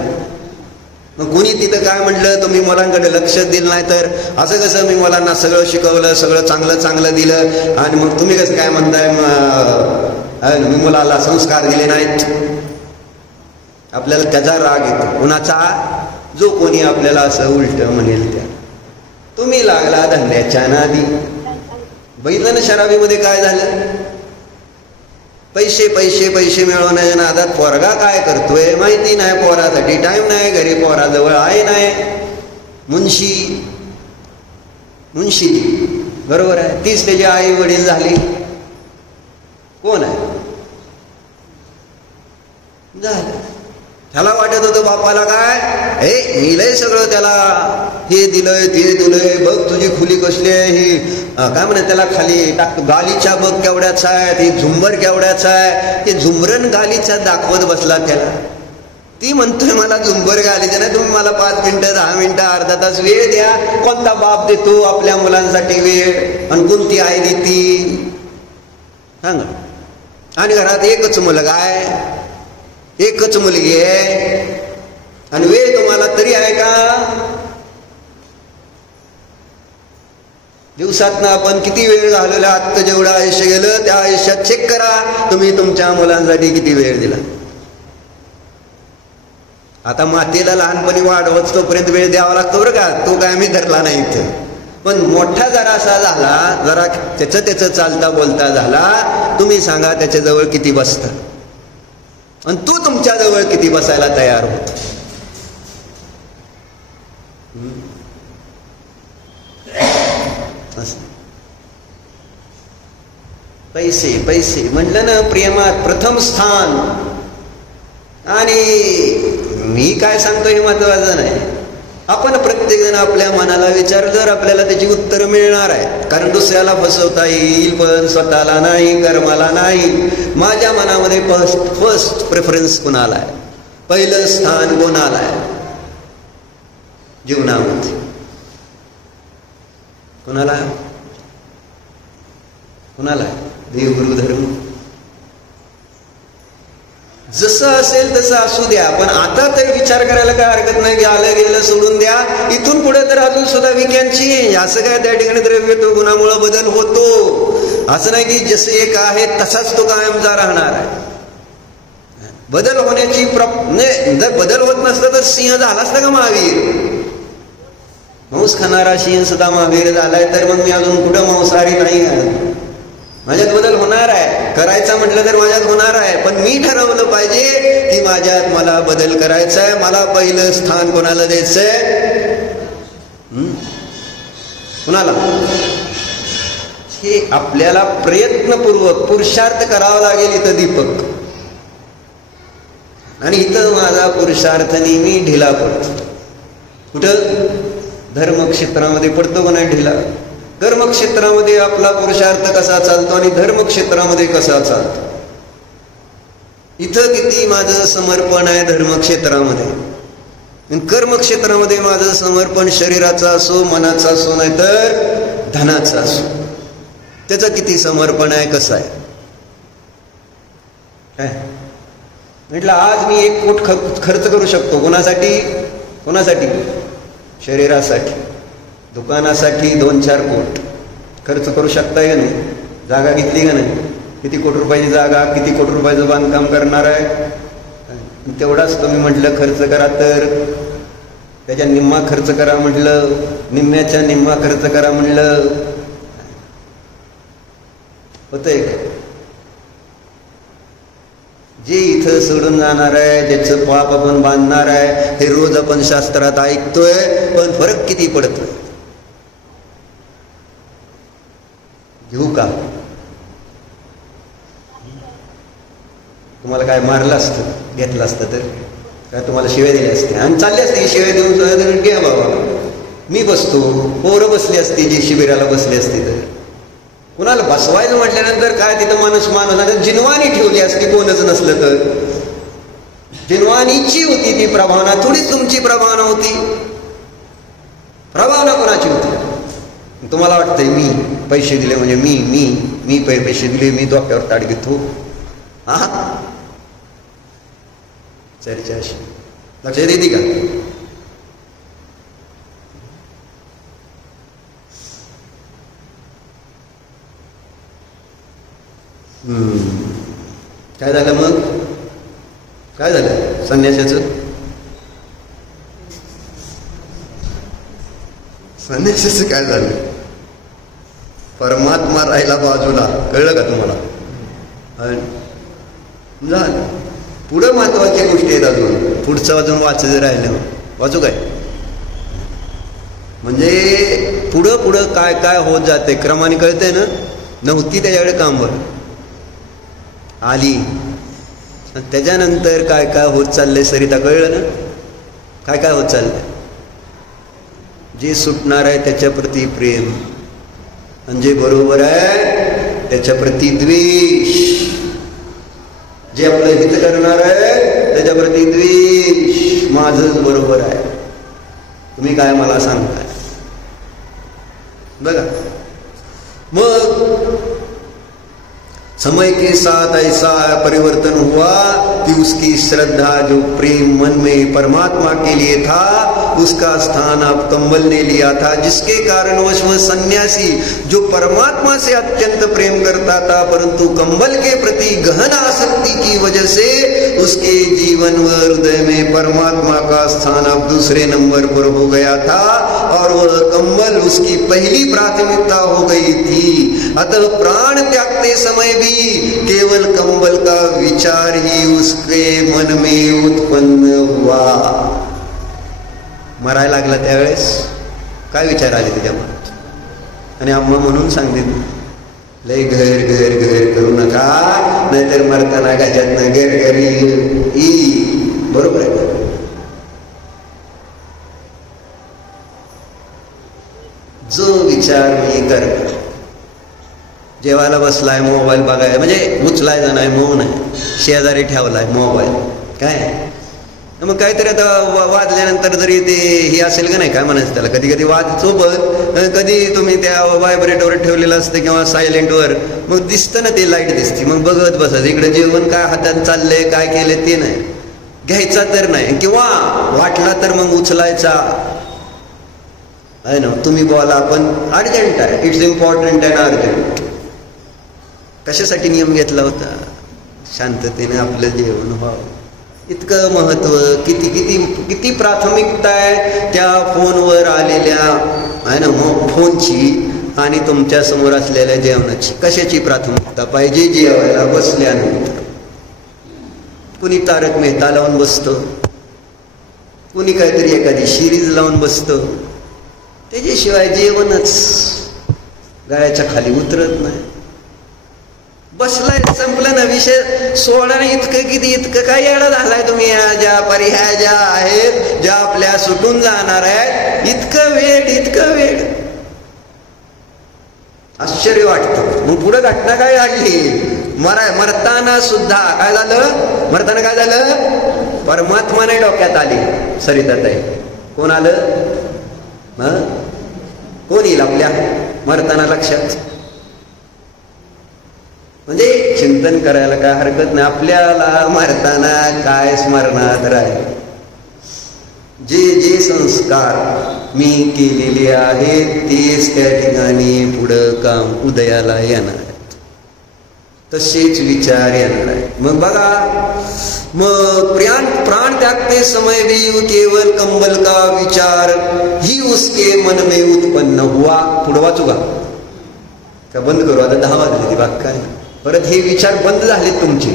मग कुणी तिथं काय म्हटलं, तुम्ही मुलांकडे लक्ष दिलं नाही तर असं कसं? मी मुलांना सगळं शिकवलं, सगळं चांगलं दिलं, आणि मग तुम्ही कसं काय म्हणताय मी मुलाला संस्कार दिले नाहीत? आपल्याला त्याचा राग येतो. कुणाचा? जो कोणी आपल्याला असं उलट म्हणेल त्या. तुम्ही लागला धंद्याच्या नादी. बघितलं ना शराबीमध्ये काय झालं? पैसे मिळवण्याच्या नादात पोरगा काय करतोय माहिती नाही. पोरासाठी टाइम नाही, घरी पोराजवळ आहे नाही. मुन्शी बरोबर आहे, तीच त्याचे आई वडील झाले. कोण आहे? झालं. त्याला वाटत होतं बापाला काय मी लय सगळं त्याला हे दिलंय ते दिलंय, बघ तुझी खुली कसली आहे, ही काय म्हणत त्याला खाली टाकतो, गालीच्या बघ केवढ्याच आहे, ती झुंबर केवढ्याच आहे. ते झुंबरन गालीच्या दाखवत बसला त्याला. ती म्हणतोय मला झुंबर गालीचं नाही, तुम्ही मला 5 मिनिटं 10 मिनिटं अर्धा तास वेळ द्या. कोणता बाप देतो आपल्या मुलांसाठी वेळ? आणि कोणती आई देती सांगा? आणि घरात एकच मुलगा आहे, एकच मुलगी आहे, आणि वेळ तुम्हाला तरी आहे का? दिवसातनं आपण किती वेळ घालवला? आत्ता जेवढं आयुष्य गेलं त्या आयुष्यात चेक करा तुम्ही तुमच्या मुलांसाठी किती वेळ दिला. आता मातेला लहानपणी वाढवत तोपर्यंत वेळ द्यावा लागतो बरं का, तो काय मी धरला नाही इथं. पण मोठा जरा असा झाला, जरा त्याचं चालता बोलता झाला, तुम्ही सांगा त्याच्याजवळ किती बसता आणि तू तुमच्या जवळ किती बसायला तयार होत. पैसे म्हटलं ना, प्रेमात प्रथम स्थान. आणि मी काय सांगतो हे महत्वाचं नाही. आपण प्रत्येकजण आपल्या मनाला विचारलं तर आपल्याला त्याची उत्तरं मिळणार आहे. कारण दुसऱ्याला फसवता येईल पण स्वतःला नाही, कर्माला नाही. माझ्या मनामध्ये फर्स्ट प्रेफरन्स कोणाला आहे, पहिलं स्थान कोणाला आहे जीवनामध्ये? कोणाला कोणाला आहे? देव, गुरु, धर्म. जसं असेल तसं असू द्या, पण आता तर विचार करायला काय हरकत नाही की आलं गेलं सोडून द्या. इथून पुढे तर अजून सुद्धा वी कॅन चेंज. असं काय त्या ठिकाणी द्रव्य तो गुणामुळे बदल होतो असं नाही की जसं एक आहे तसाच तो कायमचा राहणार आहे. बदल होण्याची जर बदल होत नसतं तर सिंह झाला असता का महावीर? मांस खाणारा सिंह सुद्धा महावीर झालाय, तर मग मी अजून कुठं मांसाहारी नाही आहे. माझ्यात बदल होणार आहे, करायचा म्हटलं तर माझ्यात होणार आहे. पण मी ठरवलं पाहिजे की माझ्यात मला बदल करायचा आहे. मला पहिलं स्थान कोणाला द्यायचंय? कोणाला? हे आपल्याला प्रयत्नपूर्वक पुरुषार्थ करावा लागेल. इथं दीपक आणि इथं माझा पुरुषार्थ नेहमी ढिला पडतो. कुठं? धर्मक्षेत्रामध्ये पडतो का नाही ढिला? कर्मक्षेत्रामध्ये आपला पुरुषार्थ कसा चालतो आणि धर्मक्षेत्रामध्ये कसा चालतो? इथं किती माझं समर्पण आहे धर्मक्षेत्रामध्ये, कर्मक्षेत्रामध्ये माझं समर्पण शरीराचं असो, मनाचं असो, नाही तर धनाचं असो, त्याचं किती समर्पण आहे, कसं आहे? काय म्हटलं, आज मी 1 कोट खर्च करू शकतो. कोणासाठी? कोणासाठी? शरीरासाठी. दुकानासाठी 2-4 कोट खर्च करू शकताय का नाही? जागा घेतली का नाही? किती कोटी रुपयाची जागा, किती कोटी रुपयाचं बांधकाम करणार आहे? तेवढाच तुम्ही म्हटलं खर्च करा, तर त्याच्या निम्मा खर्च करा म्हटलं, निम्म्याच्या निम्मा खर्च करा म्हटलं, होतंय का? जे इथं सोडून जाणार आहे, ज्याचं पाप आपण बांधणार आहे, हे रोज आपण शास्त्रात ऐकतोय, पण फरक किती पडतोय? घेऊ का? तुम्हाला काय मारलं असतं, घेतलं असतं तर काय तुम्हाला शिव्या दिल्या असत्या आणि चालले असते शिव्या देऊन घ्या बाबा मी बसतो. पोरं बसली असती जी शिबिराला बसली असती तर. कुणाला बसवायचं म्हटल्यानंतर काय तिथं माणूस जिनवानी ठेवली असती, कोणच नसलं तर. जिनवानीची होती ती प्रभावना, थोडीच तुमची प्रभावना होती. प्रभावना कोणाची होती? तुम्हाला वाटतंय मी पैसे दिले म्हणजे मी पैसे दिले, मी डोक्यावर ताट घेतो. हा चर्चा अशी लक्षात येते का? काय झालं मग? काय झालं संन्यासाचं? संन्यासाचं काय झालं? परमात्मा राहिला बाजूला. कळलं का तुम्हाला? झालं. पुढं महत्वाच्या गोष्टी आहेत अजून. पुढचं अजून वाचायचं राहिलं. वाचू काय? म्हणजे पुढं काय काय होत जाते क्रमाने कळतंय ना. नव्हती त्याच्याकडे कामवर आली, त्याच्यानंतर काय काय होत चाललंय सरिता, कळलं ना? काय काय होत चाललंय? जे सुटणार आहे त्याच्याप्रती प्रेम, आणि जे बरोबर आहे त्याच्याप्रती द्वेष. जे आपलं हित करणार आहे त्याच्याप्रती द्वेष. माझंच बरोबर आहे, तुम्ही काय मला सांगताय? बघा मग समय के साथ ऐसा परिवर्तन हुआ कि उसकी श्रद्धा, जो प्रेम मन में परमात्मा के लिए था, उसका स्थान अब कंबल ने लिया था, जिसके कारण वह सन्यासी जो परमात्मा से अत्यंत प्रेम करता था, परंतु कंबल के प्रति गहन आसक्ति की वजह से उसके जीवन व हृदय में परमात्मा का स्थान अब दूसरे नंबर पर हो गया था, और वह कंबल उसकी पहली प्राथमिकता हो गई थी. अतः प्राण त्यागते समय भी केवल कंबल का विचार ही उसके मन में उत्पन्न हुआ. मरायला लागला त्यावेळेस काय विचार आले त्याच्या मनात? आणि आम्हा म्हणून सांगते, लय घर घर घर करू नका, नाहीतर मरताना गाच्यातनं घर घरी. बरोबर आहे का? जो विचार मी करतो, जेवायला बसलाय मोबाईल बघाय, म्हणजे उचलायचा नाही, मौन आहे, शेजारी ठेवलाय मोबाईल, काय मग काहीतरी आता वाजल्यानंतर जरी ते हे असेल का नाही, काय म्हणायचं त्याला, कधी कधी वाज सोबत कधी तुम्ही त्या व्हायब्रेटवर ठेवलेलं असतं किंवा सायलेंटवर, मग दिसतं ना ते, लाईट दिसते, मग बघत बसत, इकडे जेवण काय हातात चाललंय, काय केलं ते नाही, घ्यायचा तर नाही, किंवा वाटला तर मग उचलायचा आहे ना. तुम्ही बोला पण अर्जंट आहे, इट्स इम्पॉर्टंट अँड अर्जंट. कशासाठी नियम घेतला होता? शांततेने आपलं जेवण व्हावं. इतकं महत्व, किती किती किती प्राथमिकता आहे त्या फोनवर आलेल्या आहे ना, मग फोनची आणि तुमच्या समोर असलेल्या जेवणाची. कशाची प्राथमिकता पाहिजे? जेवायला बसल्यानंतर कुणी तारक मेहता लावून बसतं, कुणी काहीतरी एखादी सिरीज लावून बसतं, त्याच्याशिवाय जेवणच गळ्याच्या खाली उतरत नाही. बसलाय, संपलं ना विषय, सोडा. इतकं किती, इतकं काय येडा झालाय तुम्ही, ज्या पर्याय ज्या आहेत, ज्या आपल्या सुटून जाणार आहेत, इतकं वेळ, इतकं वेळ, आश्चर्य वाटतं. मग पुढे घटना काय घडली? मरताना सुद्धा काय झालं? मरताना काय झालं? परमात्माने डोक्यात आली सरिताताई. कोण आलं? कोण येईल आपल्या मरताना लक्षात? म्हणजे चिंतन करायला काय हरकत नाही. आपल्याला मरताना काय स्मरणात राहील? जे जे संस्कार मी केलेले आहेत तेच त्या ठिकाणी पुढं काम उदयाला येणार आहेत, तसेच विचार येणार आहे. मग बघा, मग प्राण त्यागते समय भी केवल कंबल का विचार ही उसके मन में उत्पन्न हुआ. पुढं वाचू का बंद करू? आता 10 वाजले ती बाग काय, परत हे विचार बंद झाले तुमचे.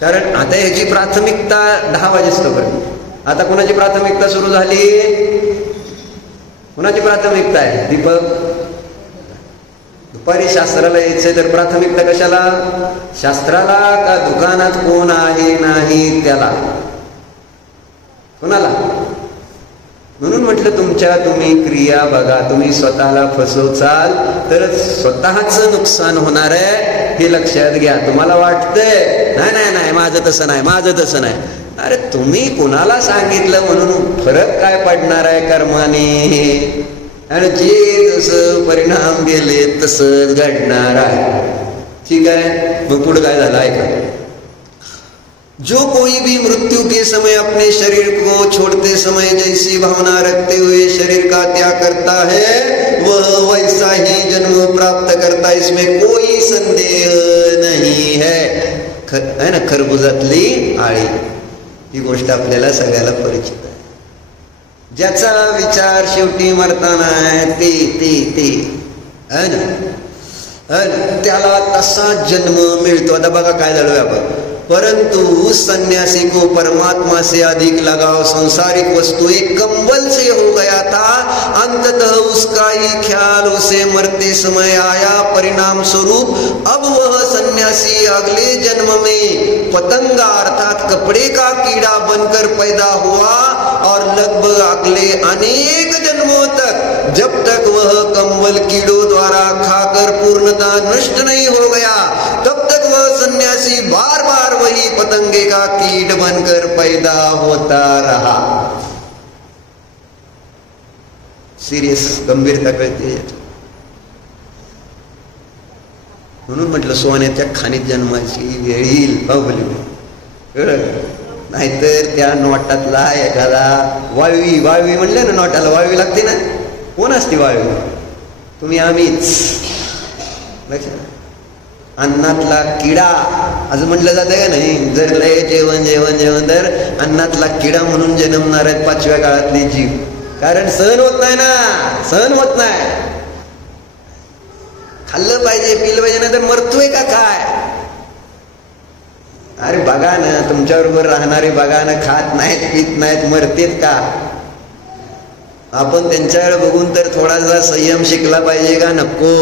कारण आता ह्याची प्राथमिकता 10 वाजेपर्यंत. आता कुणाची प्राथमिकता सुरू झाली? कुणाची प्राथमिकता आहे? दीपक, दुपारी शास्त्राला यायचंय तर प्राथमिकता कशाला? शास्त्राला का दुकानात कोण आहे नाही त्याला? कोणाला? म्हणून म्हटलं तुम्ही क्रिया बघा. तुम्ही स्वतःला फसवचाल तर स्वतःच नुकसान होणार आहे, हे लक्षात घ्या. तुम्हाला वाटतंय नाही नाही नाही माझं तसं नाही, माझं तसं नाही. अरे तुम्ही कुणाला सांगितलं म्हणून फरक काय पडणार आहे कर्माने? आणि जे जसं परिणाम गेले तसंच घडणार आहे. ठीक आहे. मग पुढे काय झालं ऐका. जो कोई भी मृत्यु के समय अपने शरीर को छोड़ते समय जैसी भावना रखते हुए शरीर का त्याग करता है वह वैसा ही जन्म प्राप्त करता है, इसमें कोई संदेह नहीं है ना. खरबुजातली आळी ही गोष्ट आपल्याला सगळ्याला परिचित आहे. ज्याचा विचार शेवटी मरताना आहे ते है ना, त्याला तसा जन्म मिळतो. आता बघा काय झालं आपण. परंतु उस सन्यासी को परमात्मा से अधिक लगाव संसारिक वस्तु एक कंबल से हो गया था. अंततः उसका ही ख्याल उसे मरते समय आया. परिणाम स्वरूप अब वह सन्यासी अगले जन्म में पतंगा अर्थात कपड़े का कीड़ा बनकर पैदा हुआ और लगभग अगले अनेक जन्मों तक जब तक वह कंबल कीड़ों द्वारा खाकर पूर्णतः नष्ट नहीं हो गया तब तक वह सन्यासी बार बार वही पतंगे का कीट बनकर पैदा होता रहा. सिरियस, गंभीरता कळते. म्हणून म्हटलं सोन्याच्या खाणीत जन्माची वेळ येईल. नाहीतर त्या नोटातला एखादा वाळवी म्हणलं ना, नोटाला वाळवी लागते ना. कोण असते वाळवी? तुम्ही आम्हीच. लक्षात. अन्नातला किडा असं म्हटलं जातं का नाही? जर लय जेवण तर अन्नातला किडा म्हणून जन्मणार आहेत 5व्या काळातली जीव. कारण सहन होत नाही ना, सहन होत नाही. खाल्लं पाहिजे, पिलं पाहिजे, ना तर मरतोय का काय? अरे बघा ना, तुमच्याबरोबर राहणारे बघा ना, खात नाहीत, पित नाहीत, मरतेत का? आपण त्यांच्याकडे बघून तर थोडासा संयम शिकला पाहिजे का? नको.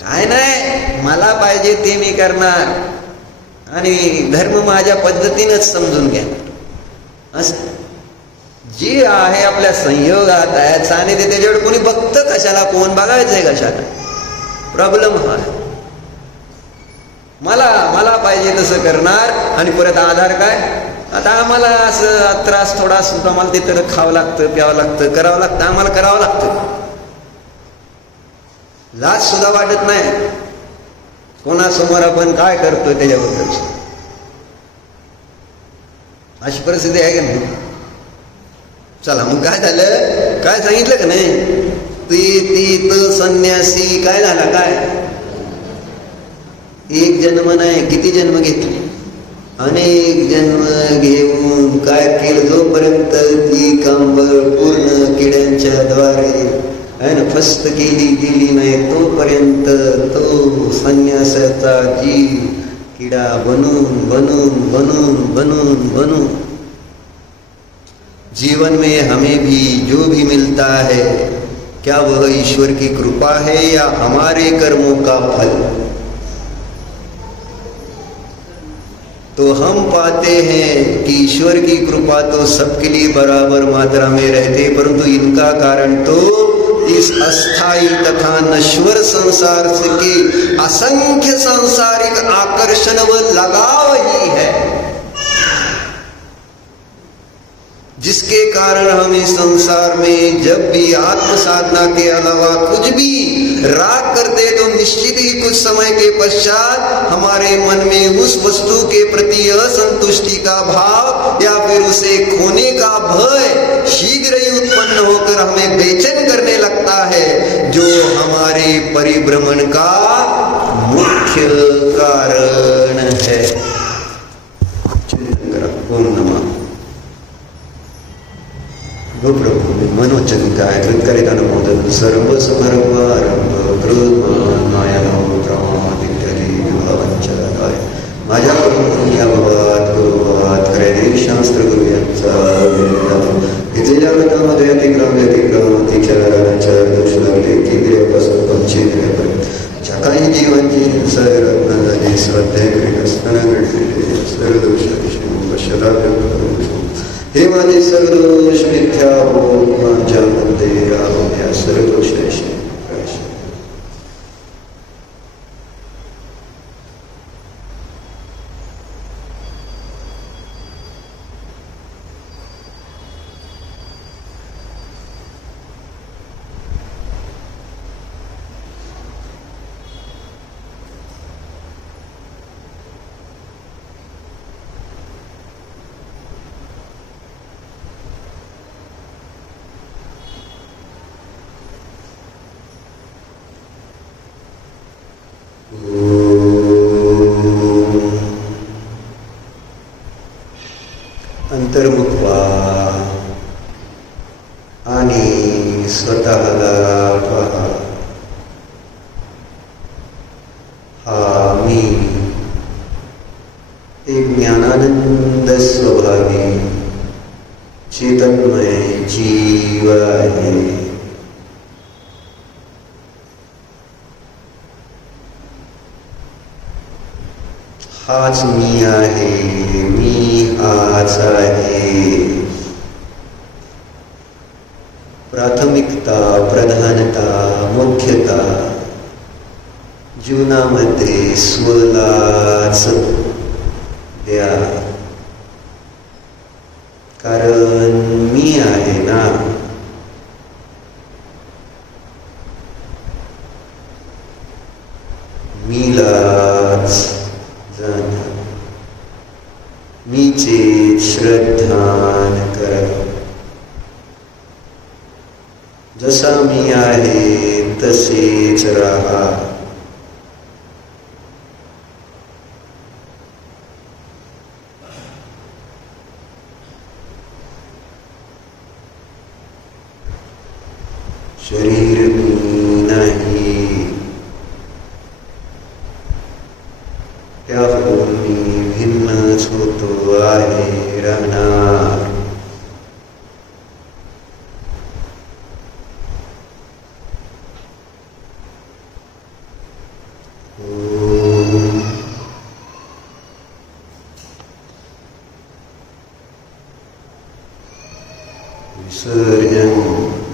काय नाही, मला पाहिजे ते मी करणार आणि धर्म माझ्या पद्धतीनंच समजून घ्या. असं जी आहे आपल्या संयोगात आहे आणि ते त्याच्याकडे कोणी बघतं कशाला, कोण बघायचंय कशाला. प्रॉब्लेम हा आहे. मला पाहिजे तसं करणार आणि परत आधार काय. आता आम्हाला असं त्रास थोडा सुद्धा आम्हाला तिथं खावं लागतं, प्यावं लागतं, करावं लागतं, आम्हाला करावं लागतं. लाज सुद्धा वाटत नाही कोणासमोर आपण काय करतोय त्याच्याबद्दल. अशी परिस्थिती आहे का नाही. चला मग काय झालं, काय सांगितलं का नाही. ती संन्यासी काय झाला, काय एक जन्म नाही किती जन्म घेतले, अनेक जन्म घेऊन काय केलं, जोपर्यंत ती कंबर पूर्ण किड्यांच्या द्वारे आहे ना फस्त केली नाही तोपर्यंत तो संन्यासाचा जीव किडा बनून जीवन में हमें भी जो भी मिलता है क्या वह ईश्वर की कृपा है या हमारे कर्मों का फल. तो हम पाते हैं कि ईश्वर की कृपा तो सबके लिए बराबर मात्रा में रहते, परंतु इनका कारण तो इस अस्थाई तथा नश्वर संसार के असंख्य सांसारिक आकर्षण व लगाव ही है, जिसके कारण हम इस संसार में जब भी आत्म साधना के अलावा कुछ भी राग करते तो निश्चित ही कुछ समय के पश्चात हमारे मन में उस वस्तु के प्रति असंतुष्टि का भाव या फिर उसे खोने का भय शीघ्र ही उत्पन्न होकर हमें बेचैन करने लगता है, जो हमारे परिभ्रमण का मुख्य कारण है. ओम नमः प्रभु मनोचरिताय कृतकरितानुमोदन सर्व समर्पारंभ कृतमानयानो प्रमादित्यली विभावंचराय. माझ्याकडून या भवात खरे शास्त्र गुरु यांचा इथे जगतामध्ये अतिक्रम अतिचाराच्या दोष लागले केंद्रियापासून पंचेंद्रियापर्यंत ज्या काही जीवांची रत्न झाली स्वाध्याय करीत असताना घडलेले सर्व दोष वशता हे माझे सर्व दोष मिथ्या होऊन माझ्यामध्ये राहून या सर्व दोषाशी अंतर्मुख व्हा आणि स्वतःला पहा. हा मी एक ज्ञानानंद स्वभावी चेतनमय जीव आहे. हाच मी आहे, मी हाच आहे. प्राथमिकता, प्रधानता, मुख्यता जीवनामध्ये स्वलाच द्या, कारण मी आहे ना. मीलाच जाणा, मीचे श्रद्धान करा. जसा मी आहे तसेच राहा. शरीर मी नाही, त्याहून मी भिन्नच होतो आहे, राहणार. विसर्जन.